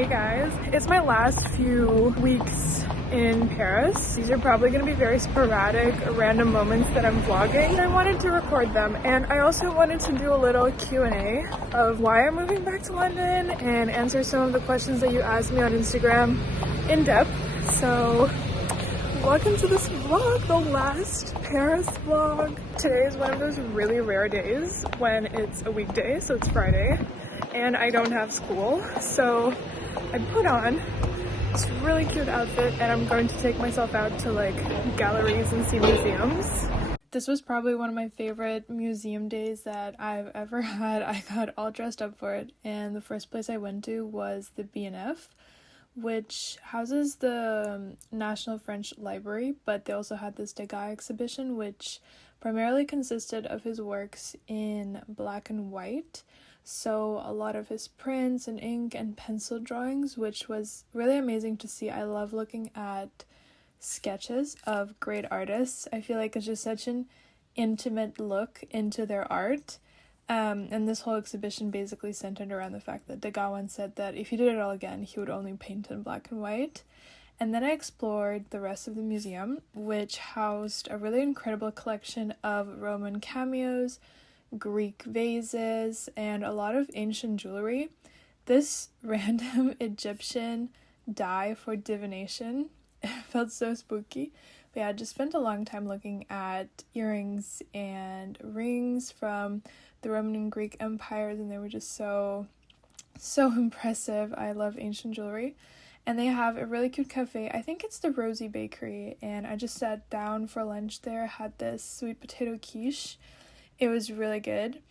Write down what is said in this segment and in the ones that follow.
Hey guys, it's my last few weeks in Paris. These are probably going to be very sporadic, random moments that I'm vlogging. I wanted to record them, and I also wanted to do a little Q&A of why I'm moving back to London and answer some of the questions that you asked me on Instagram in depth. So welcome to this vlog, the last Paris vlog. Today is one of those really rare days when it's a weekday, so it's Friday, and I don't have school. So I put on this really cute outfit and I'm going to take myself out to like galleries and see museums. This was probably one of my favorite museum days that I've ever had. I got all dressed up for it, and the first place I went to was the BNF, which houses the National French Library, but they also had this Degas exhibition, which primarily consisted of his works in black and white. So a lot of his prints and ink and pencil drawings, which was really amazing to see. I love looking at sketches of great artists. I feel like it's just such an intimate look into their art. And this whole exhibition basically centered around the fact that Degas once said that if he did it all again, he would only paint in black and white. And then I explored the rest of the museum, which housed a really incredible collection of Roman cameos, Greek vases, and a lot of ancient jewelry. This random Egyptian die for divination felt so spooky. But yeah, I just spent a long time looking at earrings and rings from the Roman and Greek empires, and they were just so impressive. I love ancient jewelry. And they have a really cute cafe. I think it's the Rosie Bakery, and I just sat down for lunch there, had this sweet potato quiche. It was really good.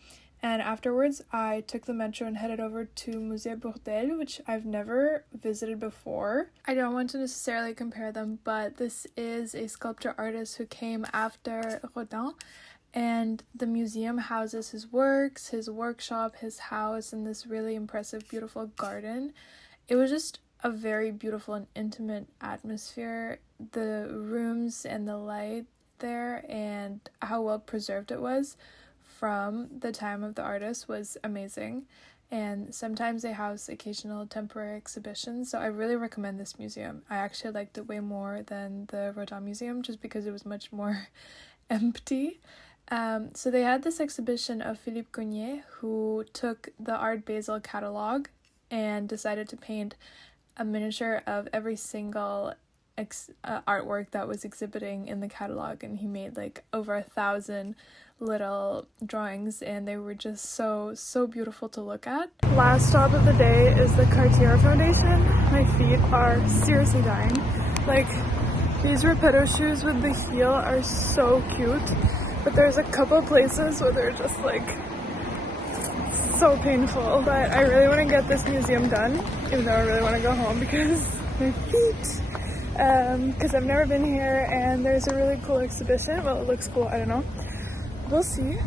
And afterwards, I took the metro and headed over to Musée Bourdelle, which I've never visited before. I don't want to necessarily compare them, but this is a sculptor artist who came after Rodin, and the museum houses his works, his workshop, his house, and this really impressive, beautiful garden. It was just a very beautiful and intimate atmosphere. The rooms and the light there and how well preserved it was from the time of the artist was amazing. And sometimes they house occasional temporary exhibitions, so I really recommend this museum. I actually liked it way more than the Rodin Museum just because it was much more empty. So they had this exhibition of Philippe Cogniet, who took the Art Basel catalog and decided to paint a miniature of every single artwork that was exhibiting in the catalog, and he made like over 1,000 little drawings, and they were just so beautiful to look at. Last stop of the day is the Cartier Foundation. My feet are seriously dying. Like, these Repetto shoes with the heel are so cute, but there's a couple places where they're just like so painful. But I really want to get this museum done, even though I really want to go home because my feet, because I've never been here, and there's a really cool exhibition. Well, it looks cool, I don't know. We'll see.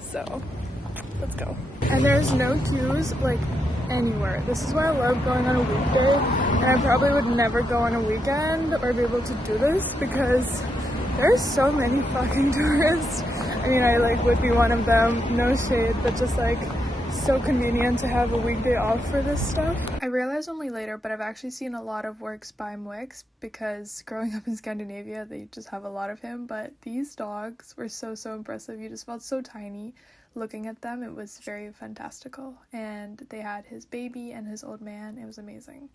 So, let's go. And there's no queues, like, anywhere. This is why I love going on a weekday, and I probably would never go on a weekend or be able to do this because there's so many fucking tourists. I mean, I, like, would be one of them, no shade, but just, like, so convenient to have a weekday off for this stuff. I realized only later, but I've actually seen a lot of works by Moix because growing up in Scandinavia, they just have a lot of him, but these dogs were so impressive. You just felt so tiny looking at them. It was very fantastical, and they had his baby and his old man. It was amazing.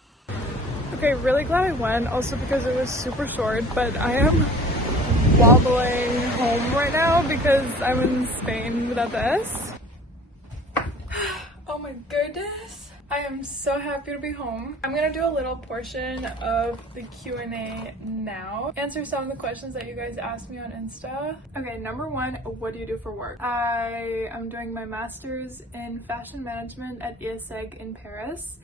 Okay, really glad I went, also because it was super short, but I am wobbling home right now because I'm in Spain without the S. Oh my goodness, I am so happy to be home. I'm gonna do a little portion of the Q&A now, answer some of the questions that you guys asked me on Insta. Okay, number one, what do you do for work? I am doing my master's in fashion management at ESSEC in Paris,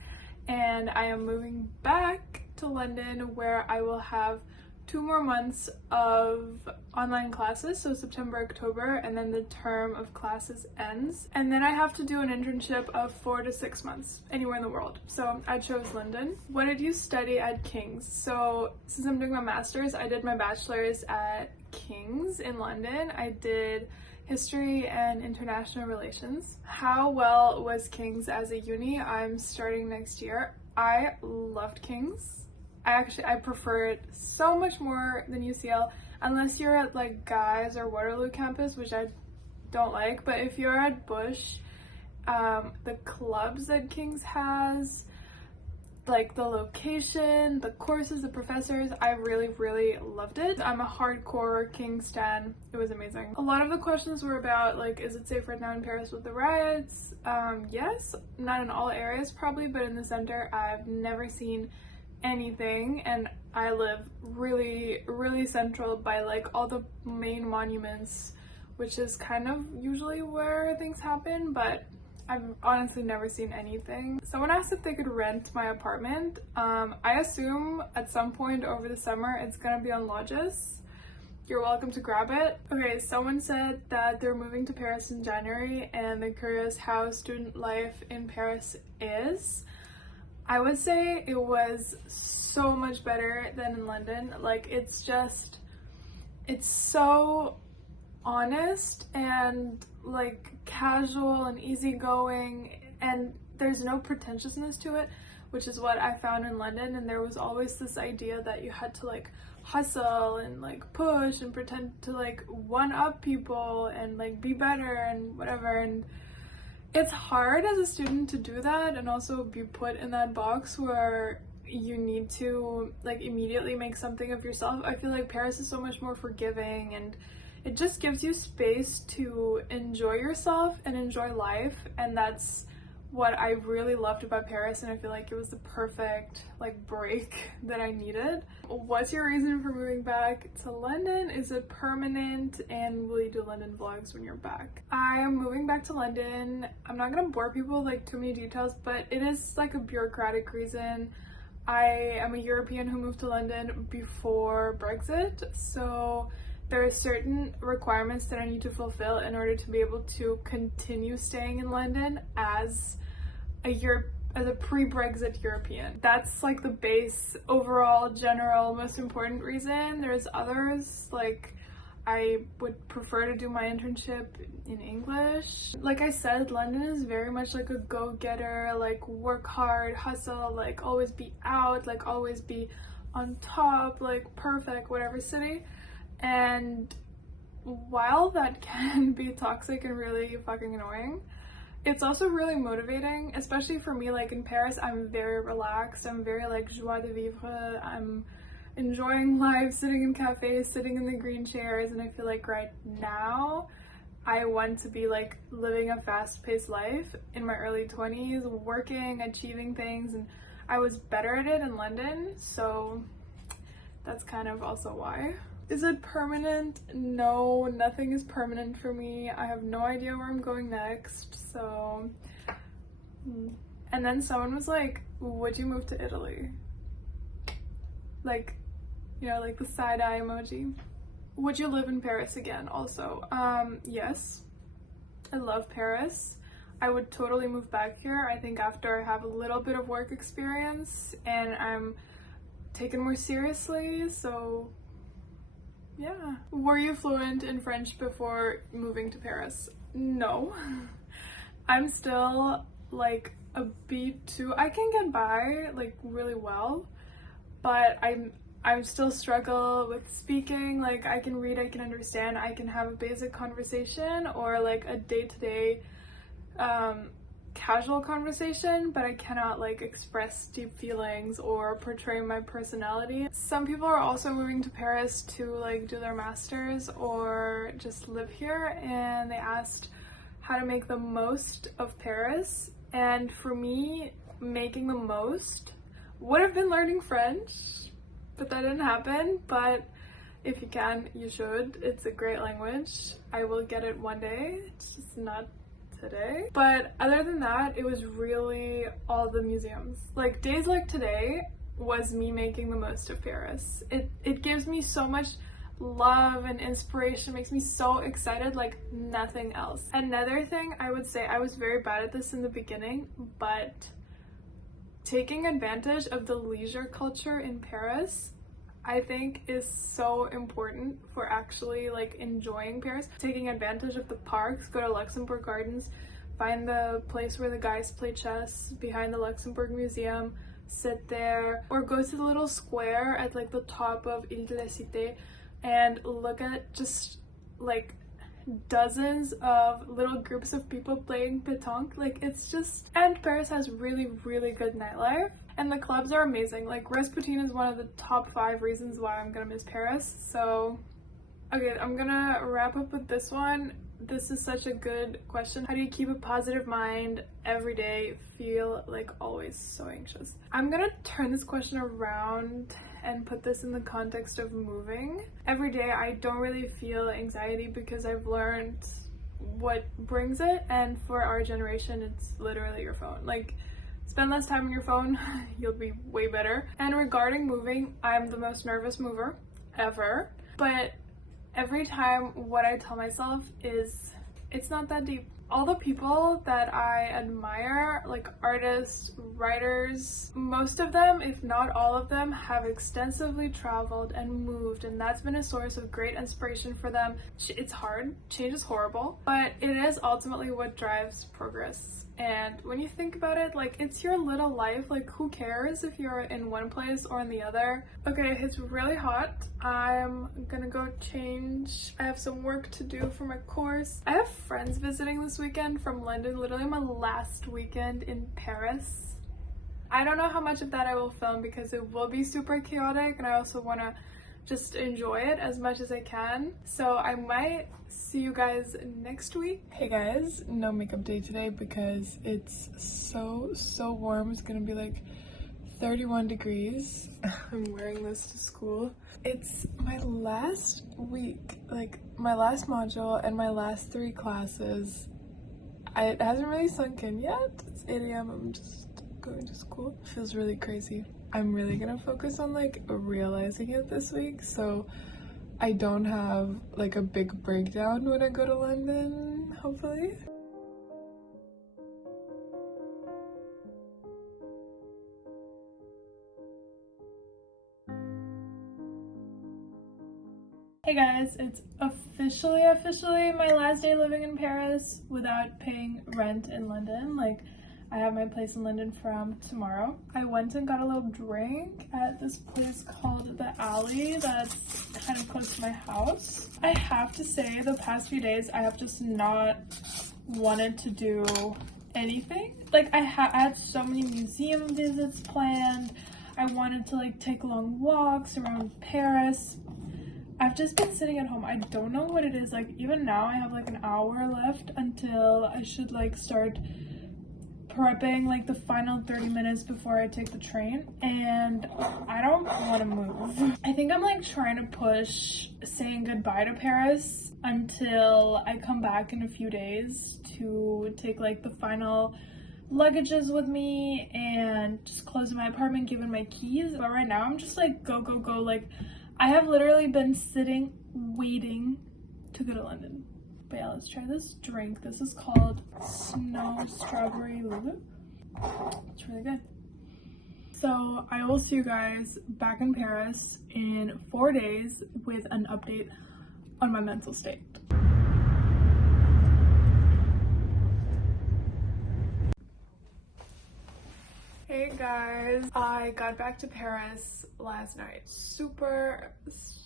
and I am moving back to London where I will have 2 more months of online classes, so September, October, and then the term of classes ends. And then I have to do an internship of 4 to 6 months anywhere in the world. So I chose London. What did you study at King's? So since I'm doing my master's, I did my bachelor's at King's in London. I did History and International Relations. How well was King's as a uni? I'm starting next year. I loved King's. I prefer it so much more than UCL, unless you're at like Guy's or Waterloo campus, which I don't like. But if you're at Bush, the clubs that King's has, like the location, the courses, the professors, I really loved it. I'm a hardcore King stan. It was amazing. A lot of the questions were about like, is it safe right now in Paris with the riots? Yes, not in all areas probably, but in the center I've never seen anything, and I live really central by like all the main monuments, which is kind of usually where things happen, but I've honestly never seen anything. Someone asked if they could rent my apartment. I assume at some point over the summer it's gonna be on Lodges. You're welcome to grab it. Okay, someone said that they're moving to Paris in January and they're curious how student life in Paris is. I would say it was so much better than in London. Like, it's so honest and like casual and easygoing, and there's no pretentiousness to it, which is what I found in London. And there was always this idea that you had to like hustle and like push and pretend to like one up people and like be better and whatever, and it's hard as a student to do that and also be put in that box where you need to like immediately make something of yourself. I feel like Paris is so much more forgiving, and it just gives you space to enjoy yourself and enjoy life, and that's what I really loved about Paris, and I feel like it was the perfect like break that I needed. What's your reason for moving back to London? Is it permanent, and will you do London vlogs when you're back? I am moving back to London. I'm not gonna bore people with like too many details, but it is like a bureaucratic reason. I am a European who moved to London before Brexit, so there are certain requirements that I need to fulfill in order to be able to continue staying in London as a pre-Brexit European. That's like the base, overall, general, most important reason. There's others, like I would prefer to do my internship in English. Like I said, London is very much like a go-getter, like work hard, hustle, like always be out, like always be on top, like perfect, whatever city. And while that can be toxic and really fucking annoying, it's also really motivating, especially for me. Like in Paris, I'm very relaxed. I'm very like joie de vivre. I'm enjoying life, sitting in cafes, sitting in the green chairs, and I feel like right now I want to be like living a fast-paced life in my early 20s, working, achieving things, and I was better at it in London, so that's kind of also why. Is it permanent? No, nothing is permanent for me. I have no idea where I'm going next, so... And then someone was like, would you move to Italy? Like, you know, like the side-eye emoji. Would you live in Paris again also? Yes. I love Paris. I would totally move back here. I think after I have a little bit of work experience and I'm taken more seriously, so... yeah. Were you fluent in French before moving to Paris? No. I'm still like a B2. I can get by like really well, but I still struggle with speaking. Like I can read, I can understand, I can have a basic conversation or like a day-to-day casual conversation, but I cannot like express deep feelings or portray my personality. Some people are also moving to Paris to like do their masters or just live here, and they asked how to make the most of Paris. And for me, making the most would have been learning French, but that didn't happen. But if you can, you should. It's a great language. I will get it one day. It's just not today. But other than that, it was really all the museums. Like days like today was me making the most of Paris. It gives me so much love and inspiration, makes me so excited like nothing else. Another thing I would say, I was very bad at this in the beginning, but taking advantage of the leisure culture in Paris I think is so important for actually like enjoying Paris, taking advantage of the parks. Go to Luxembourg Gardens, find the place where the guys play chess behind the Luxembourg Museum, sit there, or go to the little square at like the top of Ile de la Cité and look at just like dozens of little groups of people playing pétanque. Like it's just, and Paris has really good nightlife and the clubs are amazing. Like Rasputin is one of the top 5 reasons why I'm gonna miss Paris. So okay, I'm gonna wrap up with this one. This is such a good question. How do you keep a positive mind every day, feel like always so anxious? I'm gonna turn this question around and put this in the context of moving. Every day I don't really feel anxiety because I've learned what brings it, and for our generation it's literally your phone. Like, spend less time on your phone, you'll be way better. And regarding moving, I'm the most nervous mover ever, but every time what I tell myself is it's not that deep. All the people that I admire, like artists, writers, most of them, if not all of them, have extensively traveled and moved, and that's been a source of great inspiration for them. It's hard, change is horrible, but it is ultimately what drives progress. And when you think about it, like, it's your little life. Like, who cares if you're in one place or in the other? Okay, it's really hot. I'm gonna go change. I have some work to do for my course. I have friends visiting this weekend from London, literally my last weekend in Paris. I don't know how much of that I will film because it will be super chaotic, and I also want to just enjoy it as much as I can. So I might see you guys next week. Hey guys, no makeup day today because it's so warm. It's gonna be like 31 degrees. I'm wearing this to school. It's my last week, like my last module and my last 3 classes. It hasn't really sunk in yet. It's 8 a.m. I'm just going to school. It feels really crazy. I'm really gonna focus on like realizing it this week so I don't have like a big breakdown when I go to London, hopefully. Hey guys, it's officially my last day living in Paris without paying rent in London. Like, I have my place in London from tomorrow. I went and got a little drink at this place called The Alley that's kind of close to my house. I have to say, the past few days I have just not wanted to do anything. Like, I had so many museum visits planned. I wanted to like take long walks around Paris. I've just been sitting at home. I don't know what it is. Like, even now I have like an hour left until I should like start prepping like the final 30 minutes before I take the train, and I don't want to move. I think I'm like trying to push saying goodbye to Paris until I come back in a few days to take like the final luggages with me and just close my apartment, give in my keys. But right now I'm just like go. Like, I have literally been sitting waiting to go to London. But yeah, let's try this drink. This is called Snow Strawberry Lulu. It's really good. So I will see you guys back in Paris in 4 days with an update on my mental state. Hey guys, I got back to Paris last night. Super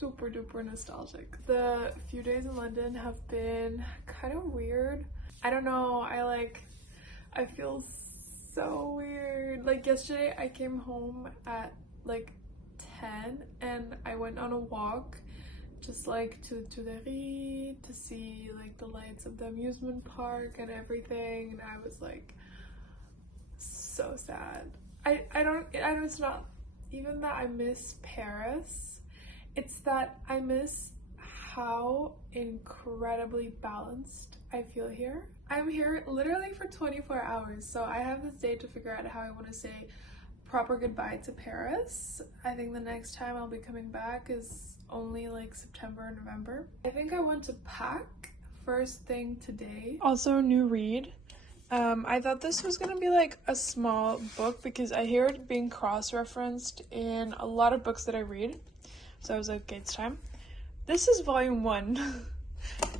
duper nostalgic. The few days in London have been kind of weird. I don't know, I feel so weird. Like, yesterday I came home at like 10 and I went on a walk just like to the Tuileries to see like the lights of the amusement park and everything, and I was like so sad. It's not even that I miss Paris, it's that I miss how incredibly balanced I feel here. I'm here literally for 24 hours, so I have this day to figure out how I want to say proper goodbye to Paris. I think the next time I'll be coming back is only like September or November. I think I want to pack first thing today. Also, new read. I thought this was gonna be like a small book because I hear it being cross-referenced in a lot of books that I read, So I was like, okay, it's time. This is volume 1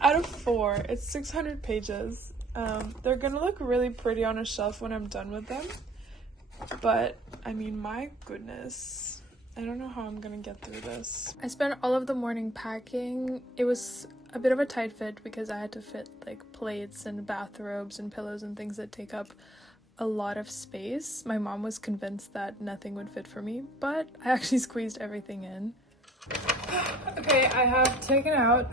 out of 4. It's 600 pages. They're gonna look really pretty on a shelf when I'm done with them. But, I mean, my goodness. I don't know how I'm gonna get through this. I spent all of the morning packing. It was a bit of a tight fit because I had to fit like plates and bathrobes and pillows and things that take up a lot of space. My mom was convinced that nothing would fit for me, but I actually squeezed everything in. Okay, I have taken out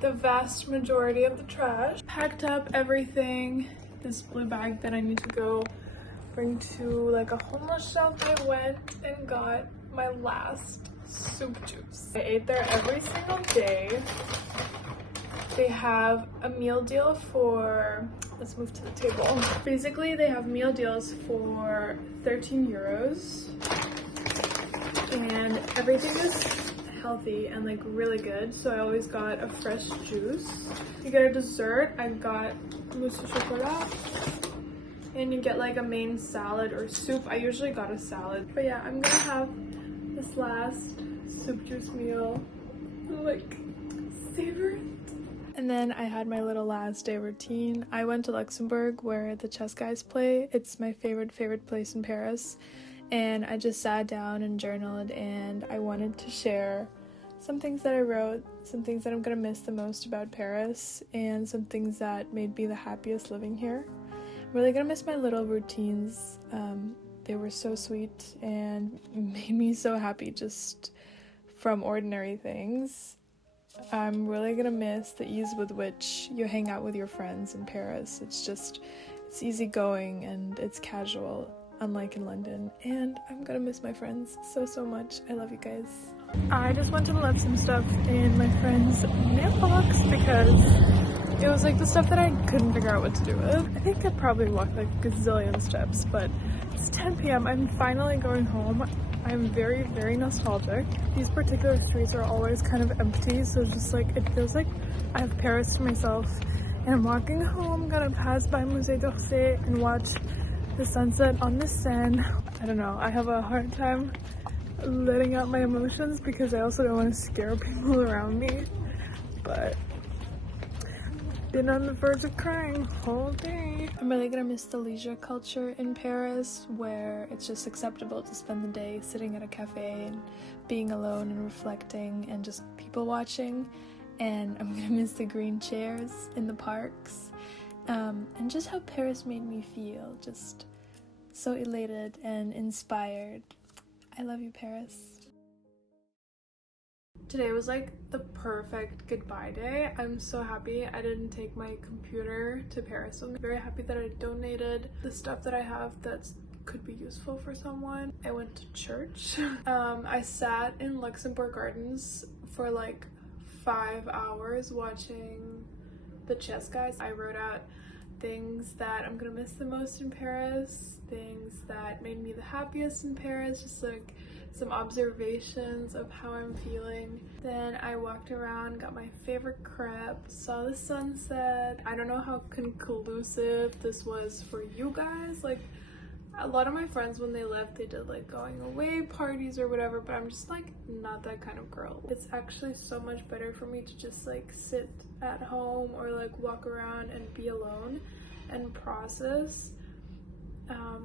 the vast majority of the trash, packed up everything. This blue bag that I need to go bring to like a homeless shelter. I went and got my last soup juice. I ate there every single day. They have a meal deal for, let's move to the table. Basically, they have meal deals for 13 euros and everything is healthy and like really good. So I always got a fresh juice. You get a dessert. I got mousse au chocolat. And you get like a main salad or soup. I usually got a salad. But yeah, I'm gonna have this last soup juice meal. Like, savor it. And then I had my little last day routine. I went to Luxembourg where the chess guys play. It's my favorite place in Paris. And I just sat down and journaled, and I wanted to share some things that I wrote, some things that I'm gonna miss the most about Paris, and some things that made me the happiest living here. I'm really gonna miss my little routines. They were so sweet and made me so happy just from ordinary things. I'm really gonna miss the ease with which you hang out with your friends in Paris. It's easygoing and it's casual, unlike in London. And I'm gonna miss my friends so much. I love you guys. I just went and left some stuff in my friend's mailbox because it was like the stuff that I couldn't figure out what to do with. I think I probably walked like a gazillion steps, but it's 10 p.m. I'm finally going home. I'm very nostalgic. These particular streets are always kind of empty, so it's just like, it feels like I have Paris to myself. And I'm walking home, gonna pass by Musée d'Orsay and watch the sunset on the Seine. I don't know, I have a hard time letting out my emotions because I also don't want to scare people around me, but been on the verge of crying all day. I'm really gonna miss the leisure culture in Paris where it's just acceptable to spend the day sitting at a cafe and being alone and reflecting and just people watching. And I'm gonna miss the green chairs in the parks and just how Paris made me feel, just so elated and inspired. I love you, Paris. Today was like the perfect goodbye day. I'm so happy I didn't take my computer to Paris. I'm very happy that I donated the stuff that I have that could be useful for someone. I went to church. I sat in Luxembourg Gardens for like 5 hours watching the chess guys. I wrote out things that I'm gonna miss the most in Paris, things that made me the happiest in Paris, just like some observations of how I'm feeling. Then I walked around, got my favorite crepe, saw the sunset. I don't know how conclusive this was for you guys. Like, a lot of my friends, when they left, they did like going away parties or whatever, but I'm just like not that kind of girl. It's actually so much better for me to just like sit at home or like walk around and be alone and process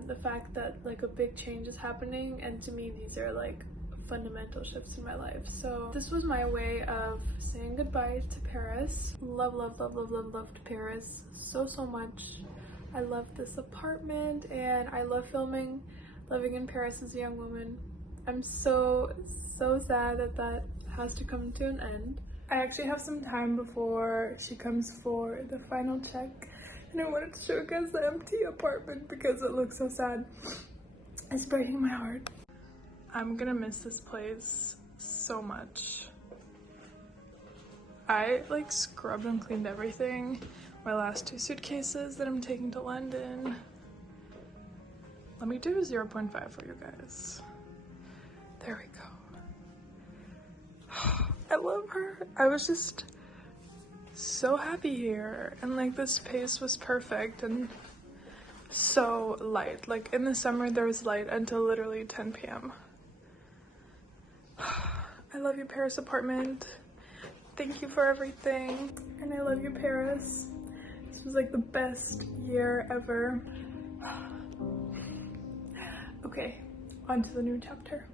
the fact that like a big change is happening, and to me these are like fundamental shifts in my life. So this was my way of saying goodbye to Paris. Loved Paris so much. I love this apartment and I love filming, living in Paris as a young woman. I'm so sad that that has to come to an end. I actually have some time before she comes for the final check, and I wanted to show you guys the empty apartment because it looks so sad. It's breaking my heart. I'm gonna miss this place so much. I like scrubbed and cleaned everything. My last 2 suitcases that I'm taking to London. Let me do 0.5 for you guys. There we go. I love her. I was just so happy here, and like this space was perfect and so light. Like in the summer there was light until literally 10 p.m. I love you, Paris apartment. Thank you for everything. And I love you, Paris. This was like the best year ever. Okay, on to the new chapter.